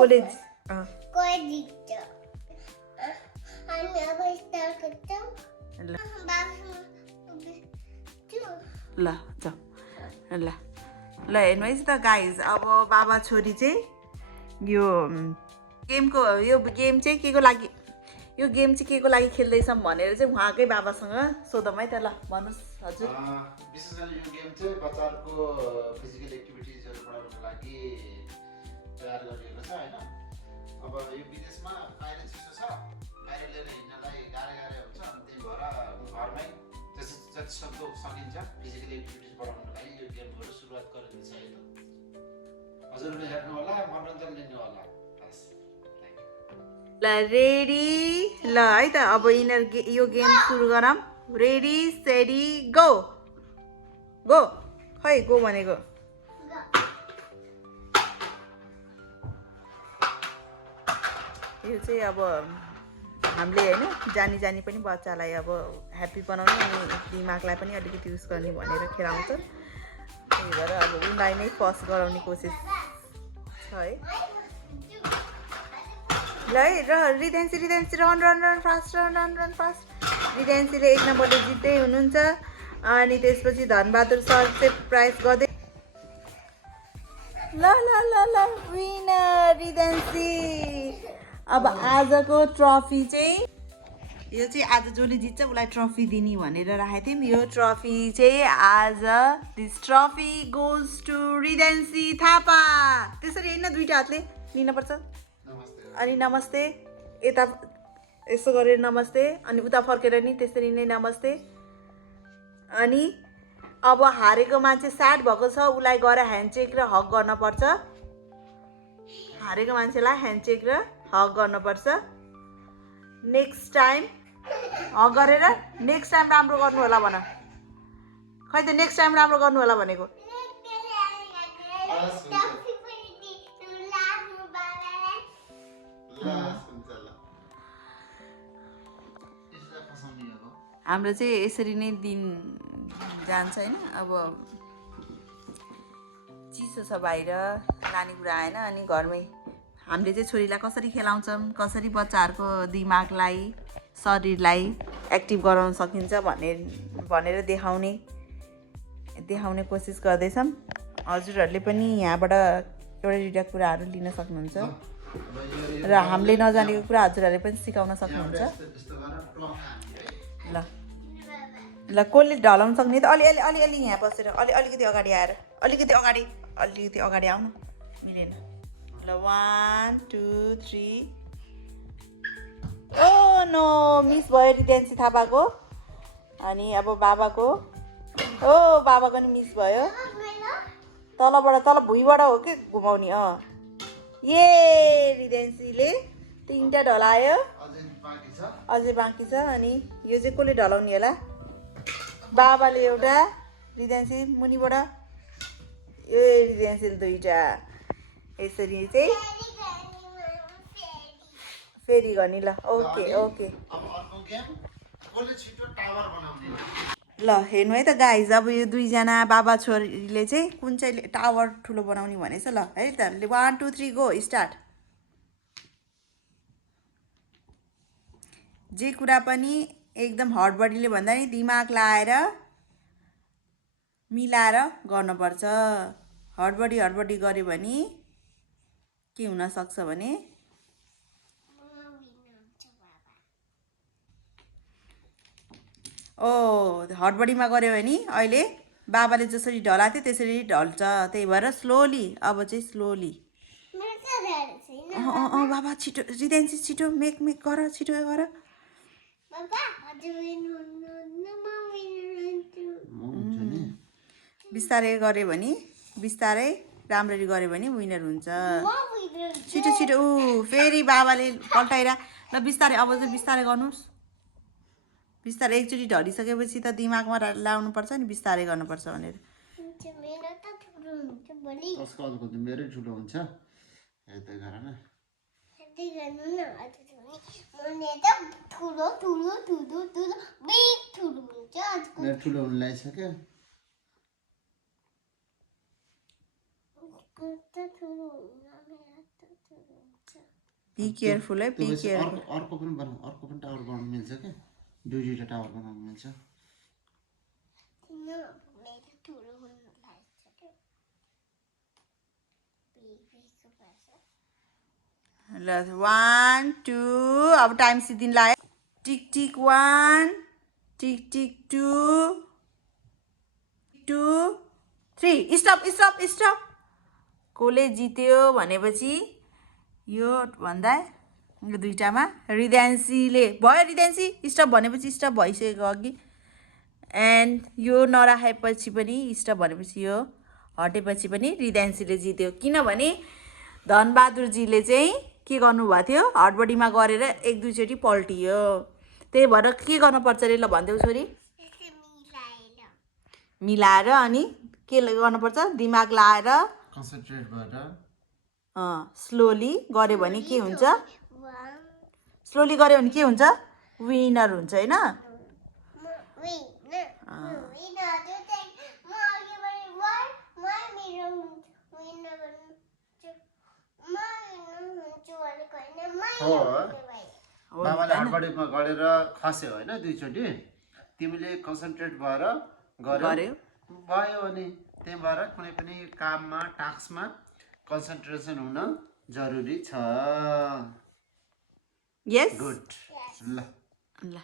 College कोई जित्छ हामी अब स्टार्ट गर्छौँ ल ल ल जाऊ ल ल हेर्नुहोस् त गाइज अब बाबा छोरी चाहिँ यो गेम चाहिँ के को लागि खेल्दैछौँ भनेर चाहिँ उहाँकै बाबासँग सोधौँ है त ल भन्नुहोस् हजुर विशेष गरी यो गेम चाहिँ बच्चाहरूको फिजिकल एक्टिभिटिजहरू बढाउनको लागि तयार गरिएको छ हैन अब यो विदेशमा बाहिर चिसो छ बाहिर लिएर हिँड्नलाई गाह्रो हुन्छ अनि त्यही भएर घरमै जति सक्दो सकिन्छ फिजिकल एक्टिभिटिज बढाउनको लागि यो गेमहरू सुरुवात गरिन्छ है त हजुरले हेर्नु होला मनोरञ्जन लिनु होला ल रेडी ल है त अब यिनीहरू यो गेम सुरु गरौँ रेडी सेडी गो गो खै गो भनेको यो चाहिँ अब हामीले होइन जानी जानी पनि बच्चालाई अब ह्याप्पी बनाउने अनि दिमागलाई पनि अलिकति युज गर्ने भनेर खेलाउँछ त्यही भएर अब उनलाई नै फर्स्ट गराउने कोसिस छ है ल है र रिदेन्सी रन फास्ट रन फास्ट रिदेन्सीले 1 नम्बरले जित्दै हुनुहुन्छ अनि त्यसपछि धनबहादुर सर चाहिँ प्राइज गर्दै ल विनर रिदेन्सी अब आजको ट्रफी चाहिँ यो चाहिँ आज जसले जित्छ उसलाई ट्रफी दिने भनेर राखेको थियौँ यो ट्रफी चाहिँ आज this trophy goes to Ridency Thapa त्यसरी होइन दुईटा हातले लिनुपर्छ अनि नमस्ते यता यसो गरेर नमस्ते अनि उता फर्केर नि त्यसरी नै नमस्ते अनि अब हारेको मान्छे स्याड भएको छ उसलाई गएर ह्यान्डचेक र हग गर्नुपर्छ हारेको मान्छेलाई ह्यान्डचेक र हग गर्नुपर्छ नेक्स्ट टाइम हग गरेर नेक्स्ट टाइम राम्रो गर्नु होला भन खै त नेक्स्ट टाइम राम्रो गर्नु होला भनेको हाम्रो चाहिँ यसरी नै दिन जान्छ होइन अब चिसो छ बाहिर खानेकुरा आएन अनि घरमै हामीले चाहिँ छोरीलाई कसरी खेलाउँछौँ कसरी बच्चाहरूको दिमागलाई शरीरलाई एक्टिभ गराउन सकिन्छ भनेर देखाउने कोसिस गर्दैछौँ हजुरहरूले पनि यहाँबाट एउटा दुईवटा कुराहरू लिन सक्नुहुन्छ र हामीले नजानेको कुरा हजुरहरूले पनि सिकाउन सक्नुहुन्छ ल कसले ढलाउन सक्ने त अलि यहाँ बसेर अलिकति अगाडि आएर अलिकति अगाडि आउनु मिलेन ल 1 2 3 ओ नो मिस भयो रिदेन्सी थापाको अनि अब बाबाको नि मिस भयो तल भुइँबाट हो कि घुमाउने ये रिदेन्सीले 3टा ढलायो अझै बाँकी छ अनि यो चाहिँ कसले ढलाउने होला बाबाले एउटा रिदेन्सी मुनिबाट यो रिदेन्सीले 2टा यसरी चाहिँ फेरि गर्ने ल ओके ल हेर्नु है त गाइज अब यो दुईजना बाबा छोरीले चाहिँ कुन चाहिँ टावर ठुलो बनाउने भनेछ ल है त 1 2 3 गो स्टार्ट जे कुरा पनि एकदम हडबडीले भन्दा नि दिमाग लाएर मिलाएर गर्नुपर्छ हडबडी गऱ्यो भने के हुन सक्छ भने हडबडीमा गऱ्यो भने अहिले बाबाले जसरी ढलाएको थियो त्यसरी ढल्छ त्यही भएर स्लोली अब चाहिँ स्लोली बाबा छिटो रिदेन्सी छिटो मेक गर छिटो गर बिस्तारै गऱ्यो भने बिस्तारै राम्ररी गऱ्यो भने विनर हुन्छ छिटो फेरि बाबाले पल्टाएर ल बिस्तारै अब चाहिँ बिस्तारै गर्नुहोस् बिस्तारै एकचोटि ढलिसकेपछि त दिमागमा लाउनुपर्छ नि बिस्तारै गर्नुपर्छ भनेर मेरो ठुलो हुन्छ हेर्दै गर न मेरो ठुलो हुन लागिसक्यो बी केयरफुल है बी त्यसपछि केयरफुल अर्को पनि बनाउँ अर्को पनि टावर बनाउनु मिल्छ क्या दुईटा टावर बनाउनु मिल्छ तिम्रो मेरो ठुलो हुनु लाग्छ के बेबीको भाषा ल 1 2 अब टाइम सिदिन लाग्यो टिक टिक 1 टिक टिक 2 2 3 स्टप स्टप स्टप कोले जित्यो भनेपछि यो भन्दा यो दुईटामा रिदेन्सीले भयो रिदेन्सी स्टप भनेपछि स्टप भइसकेको अघि एन्ड यो नराखेपछि पनि स्टप भनेपछि यो हटेपछि पनि रिदेन्सीले जित्यो किनभने धनबहादुरजीले चाहिँ के गर्नुभएको थियो हडबडीमा गरेर एक दुईचोटि पल्टियो त्यही भएर के गर्नुपर्छ अरे ल भनिदेऊ छोरी मिलाएर अनि के गर्नुपर्छ दिमाग लाएर कन्सन्ट्रेट भएर स्लोली गऱ्यो भने के हुन्छ स्लोली गऱ्यो भने के हुन्छ विनर हुन्छ होइन बाबाले हडबडीमा गरेर खस्यो होइन दुईचोटि तिमीले कन्सन्ट्रेट भएर गर्यो भयो अनि त्यही भएर कुनै पनि काममा टास्कमा कन्सन्ट्रेसन हुन जरुरी छ यस गुड ल ल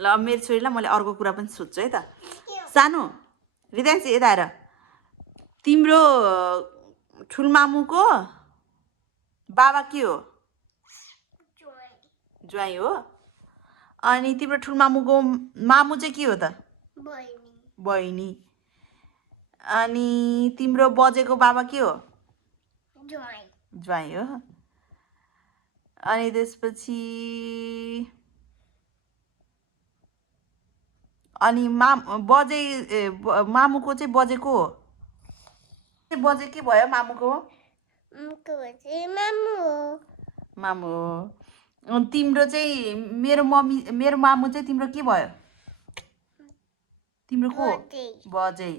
ल मेरो छोरीलाई मैले अर्को कुरा पनि सोध्छु है त सानो रिदेन्सी यता आएर तिम्रो ठुलमामुको बाबा के हो ज्वाइँ हो अनि तिम्रो ठुलमामुको मामु चाहिँ के हो त बहिनी अनि तिम्रो बजेको बाबा के हो ज्वाइँ हो अनि त्यसपछि अनि मामुको चाहिँ बजेको हो बजे के भयो मामुको मामु हो अनि तिम्रो चाहिँ मेरो मामु चाहिँ तिम्रो के भयो तिम्रो को बजे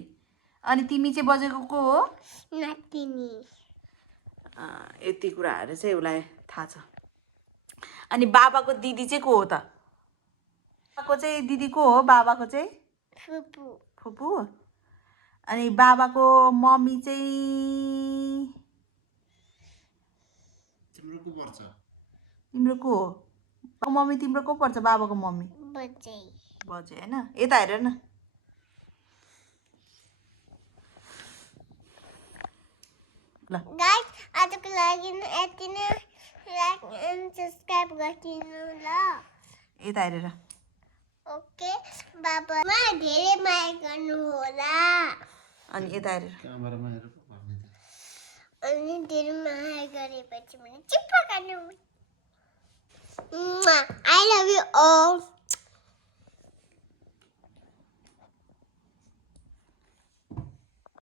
अनि तिमी चाहिँ बजेको को हो यति कुराहरू चाहिँ उसलाई थाहा छ अनि बाबाको दिदी चाहिँ को हो त बाबाको चाहिँ दिदी को हो बाबाको चाहिँ फुपू अनि बाबाको मम्मी चाहिँ तिम्रो को हो मम्मी तिम्रो को पर्छ बाबाको मम्मी बजे होइन यता हेर न ल गाइस आजको लागि यति नै लाइक एन्ड सब्स्क्राइब गरिदिनु ल यता हेरेर ओके बाबामा धेरै माया गर्नु होला अनि यता हेरेर क्यामेरामा हेरेर भन्ने अनि धेरै माया गरेपछि पनि चुप गर्नु I love you all.